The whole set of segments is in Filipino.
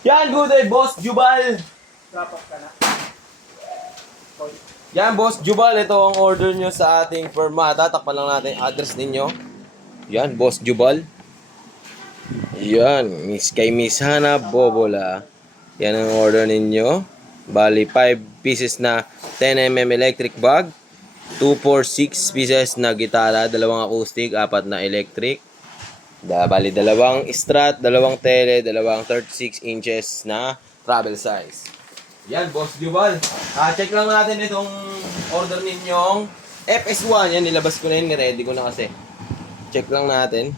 Yan, good day, Boss Jubal. Dapat ka na. Yan, Boss Jubal. Ito ang order nyo sa ating firma. Tatakpan lang natin yung address ninyo. Yan, Boss Jubal. Yan, kay Miss Hana Bobola. Yan ang order ninyo. Bali, 5 pieces na 10mm electric bag. 2, 4, 6 pieces na gitara. 2 acoustic, 4 na electric. Bali, 2 strat, 2 tele, 2 36 inches na travel size. Yan, Boss Jubal. Check lang natin itong order ninyong FS1. Yan, nilabas ko na yun. Ready ko na kasi. Check lang natin.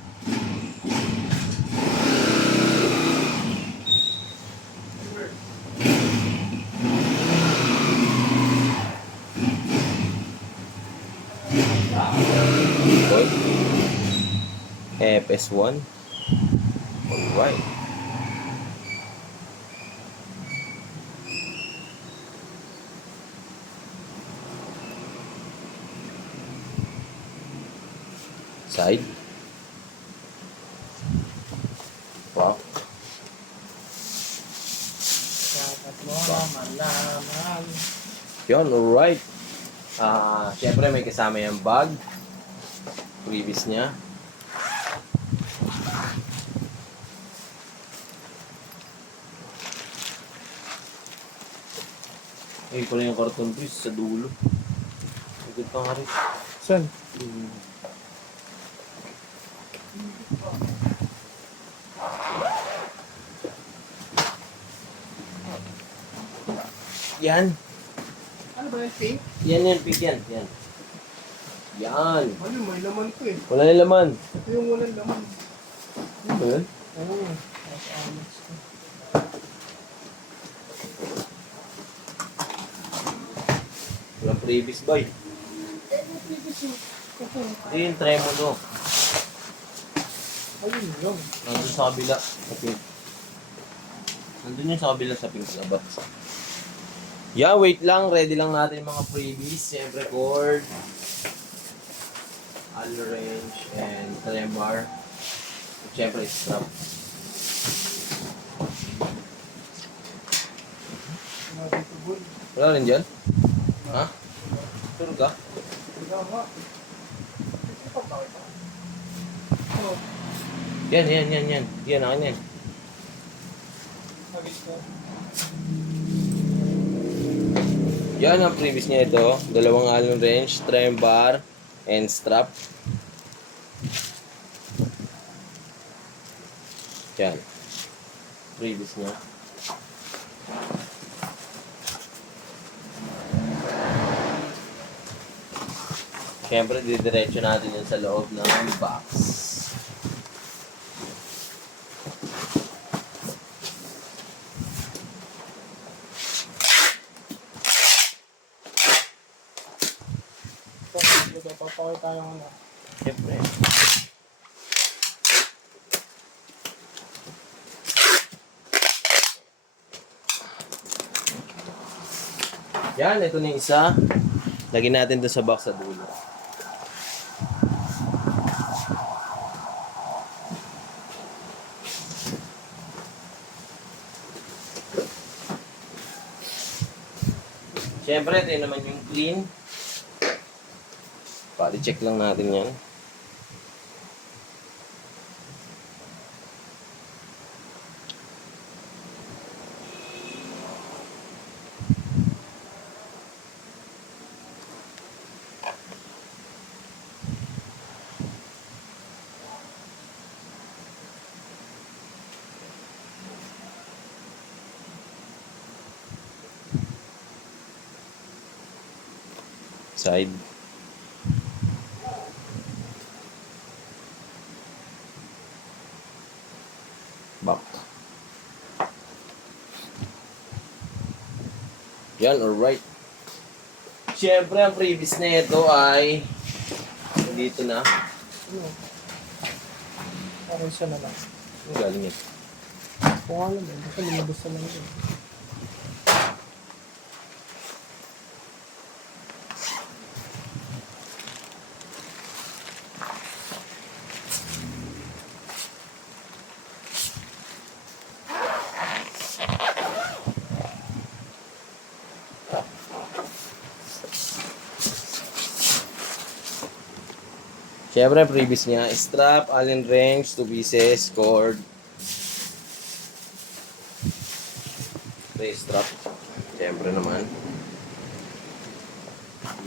FS1. Alright. Side. Wow. Dapat mo malaman. Yun, alright. Siyempre may kasama yung bag. Previous niya. Ay, pala yung carton piece sa dulo. Ikot pa nga rin. Saan? Yan. Ano ba yung pink? Yan, pink yan. Yan. Yan. Ano, may laman to eh. Wala na laman. Ito yung walang laman. Ano ba yun? Oo. Mas honest ko. Walang previous boy. Yung previous yung kapong. Ito yung tremolo. Ayun yun. Nandun sa kabila. Sa pink. Nandun yung sa kabila sa pink sa box. Yeah, wait lang. Ready lang natin yung mga freebies. Siyempre, cord, all range, and trembar. Siyempre, strap. Nagtutubol. Wala rin dyan? Ha? Tulog ka? Wala nga. Ito pa ba ito? Oh, Yan. Yan, akin yan. nagis ko. Yan ang previous niya ito. 2 Allen wrench, trem bar, and strap. Yan. Previous niya. Siyempre, didiretso natin yan sa loob ng box. Ito, papakita yung ano. Siyempre. Yan, ito na yung isa. Lagyan natin doon sa box sa dulo. Siyempre, ito yun naman yung clean. Pali-check lang natin yan. Side. Back. Yan, alright. Siyempre, ang previous na ito ay dito na. Ano? Parang isa na lang. Ang galing yan. Kung alam eh, basta lumabas na lang yun. Siyempre, previous niya, strap, Allen wrench, 2 pieces, cord. Ito strap. Siyempre naman.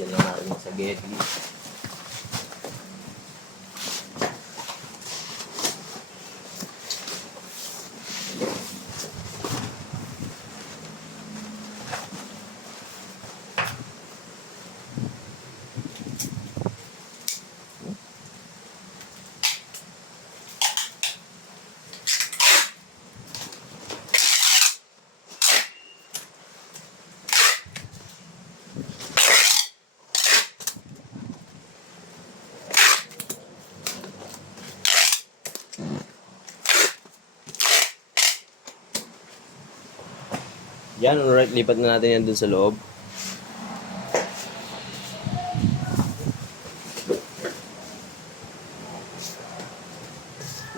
Yan lang natin sa Getty. Yan, alright, lipat na natin yan dun sa loob.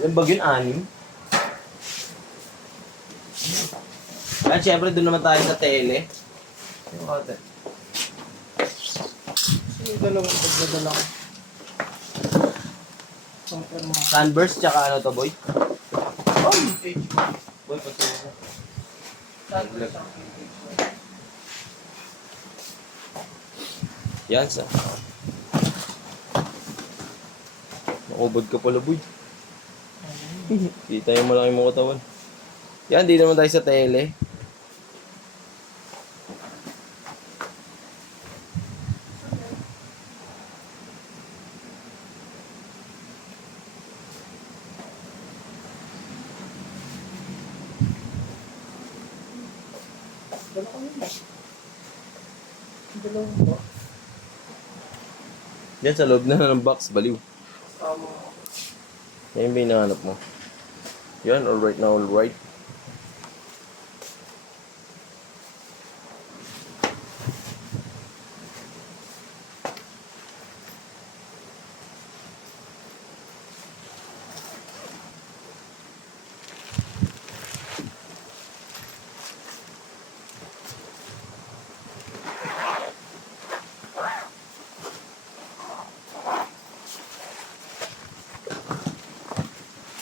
Yung bag yun, 6. At syempre, dun naman tayo sa tele. Yung kate. Yung dalawang pagdadala ko. Super mga. Sunburst, tsaka ano to, boy? Oh, vintage. Boy, patuloy. Yan, sa. Nakubad ka pala, boy. Kita yung malaki mong katawan. Yan, di naman tayo sa tele. Dala ko yun ba? Dalawang ba? Yan, sa loob na ng box, baliw. Tama. Yan ba yung hinahanap mo? Yan, alright na alright.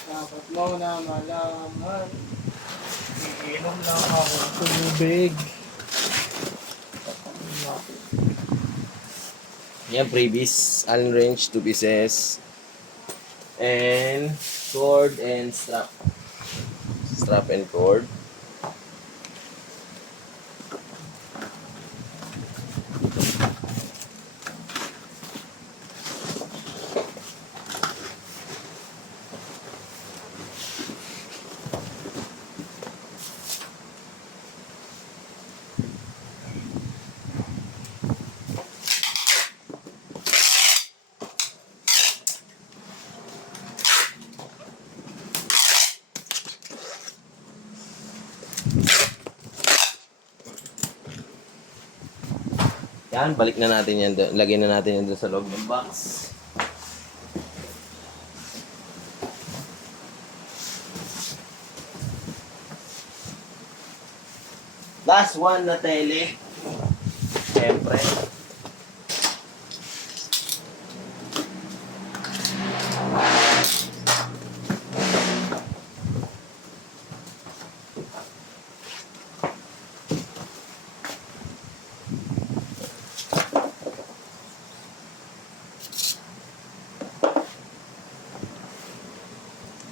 Dapat mo na malaman. Iinom lang ako tubig. Yan, previous Allen wrench, 2 pieces. And cord and strap. Strap and cord. Yan, balik na natin yan doon. Lagay na natin yan doon sa loob ng box. Last one na tele. Siyempre.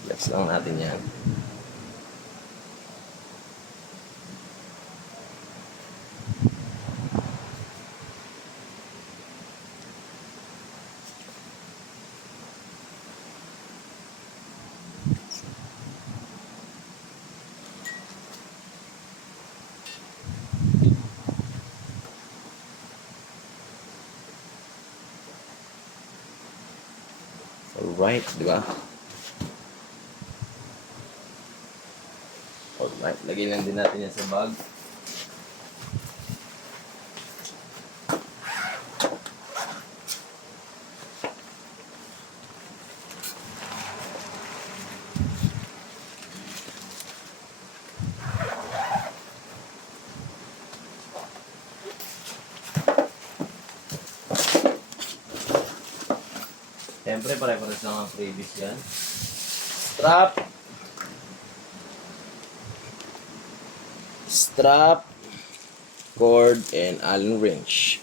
Flex lang natin yan. Alright, di ba? Alright, lagay lang din natin yan sa bag. Siyempre, Siyempre, pare-pares lang ang previous yan. Strap, cord, and Allen wrench.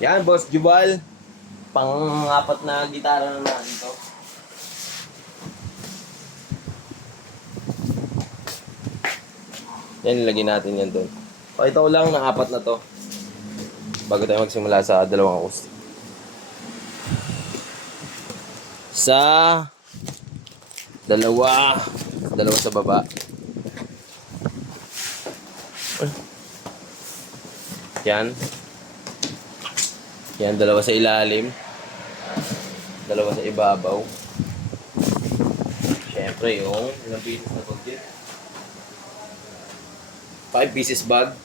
Yan, Boss Jubal. Pang-apat na gitara na natin to. Yan, ilagay natin yan doon. Pakita ko lang na apat na to. Bago tayo magsimula sa dalawang acoustic. Sa dalawa sa baba. Yan. Yan, dalawa sa ilalim. Dalawa sa ibabaw. Siyempre, yung ilang pieces na budget. 5 pieces bag.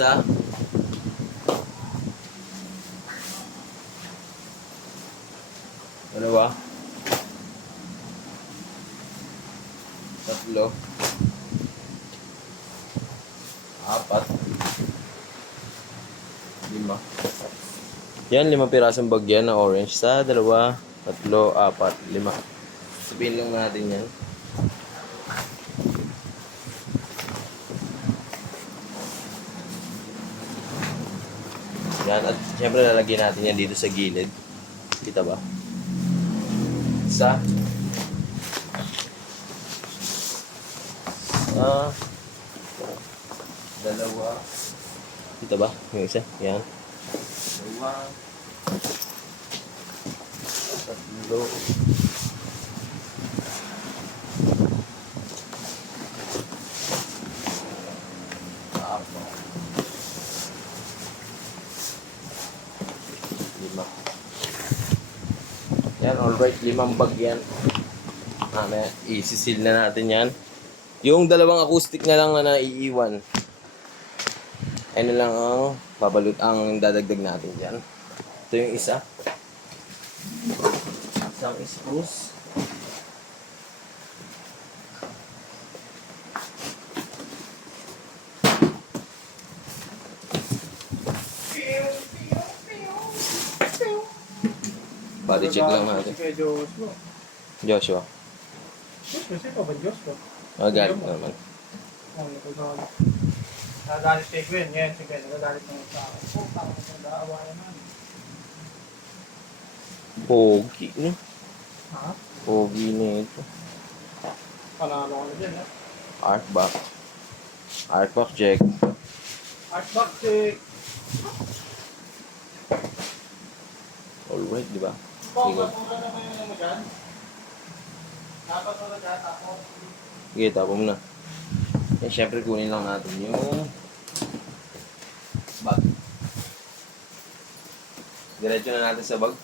Isa. Dalawa. Tatlo. Apat. Lima. Yan, 5 pirasong bag yan na orange. Sa dalawa, tatlo, apat, 5. Sabihin lang natin yan. Yan, at syempre lalagyan natin yan dito sa gilid. Kita ba? Isa. Dalawa. Kita ba? Yung isa. Yan. Dalawa. Tatlo. Apat. 5. Yan, alright. 5 bag yan. I-seal na natin yan. Yung dalawang acoustic na lang na naiiwan. Ano lang ang babalot ang dadagdag natin dyan. Ito yung isa. Isang screws. Body check lang natin. Kay Joshua. Joshua. Kasi pa ba Joshua? Magalit na naman. Oo, nagagalit. Nagagalit kay Gwen. Yan, si Gwen. Nagagalit naman sa akin. Oh, tama ko ng daawayan namin. Pogi, no? Ha? Pogi na ito. Panalo ko na dyan, ha? Artback. Artback check. Artback check. Alright, di ba? Kung Sige. matuto na kayo naman dyan. Dapat mo na dyan ako. Sige, tapo mo na. Eh, syempre kunin lang natin yung bag. Diretso na natin sa bag.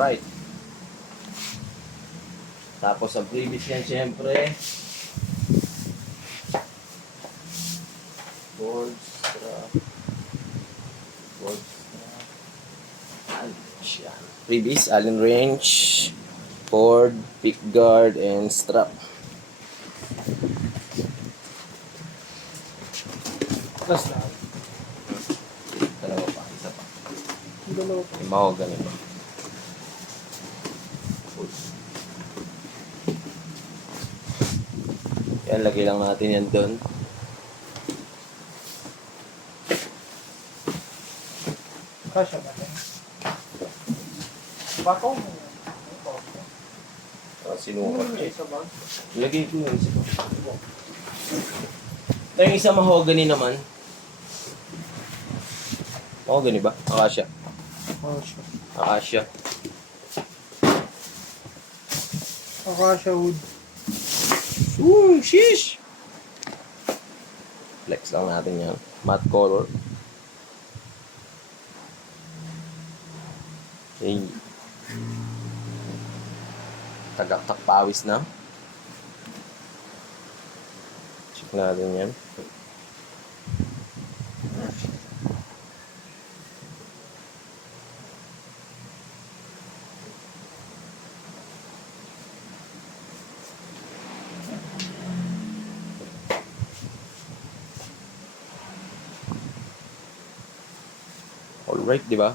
Right. Tapos ang previous yan, syempre. Board strap. Board strap. Yan. Previous, Allen wrench, cord, pick guard, and strap. Plus na. Dalawa pa, isa pa. Dalawa pa. Yung mahogany pa. Yan, lagay lang natin yan doon. Kasya ba yan? Bato mo yan. Sinukat Ano niya. yung isa bag? Lagay ko yung isa. Ito yung isa mahogany naman. Mahogany ba? Akasya. Oh, sure. Akasya. Akasha wood. Sheesh! Flex lang natin yan. Matte color. Hey. Tagaktak pawis na. Check natin yan. Alright, di ba?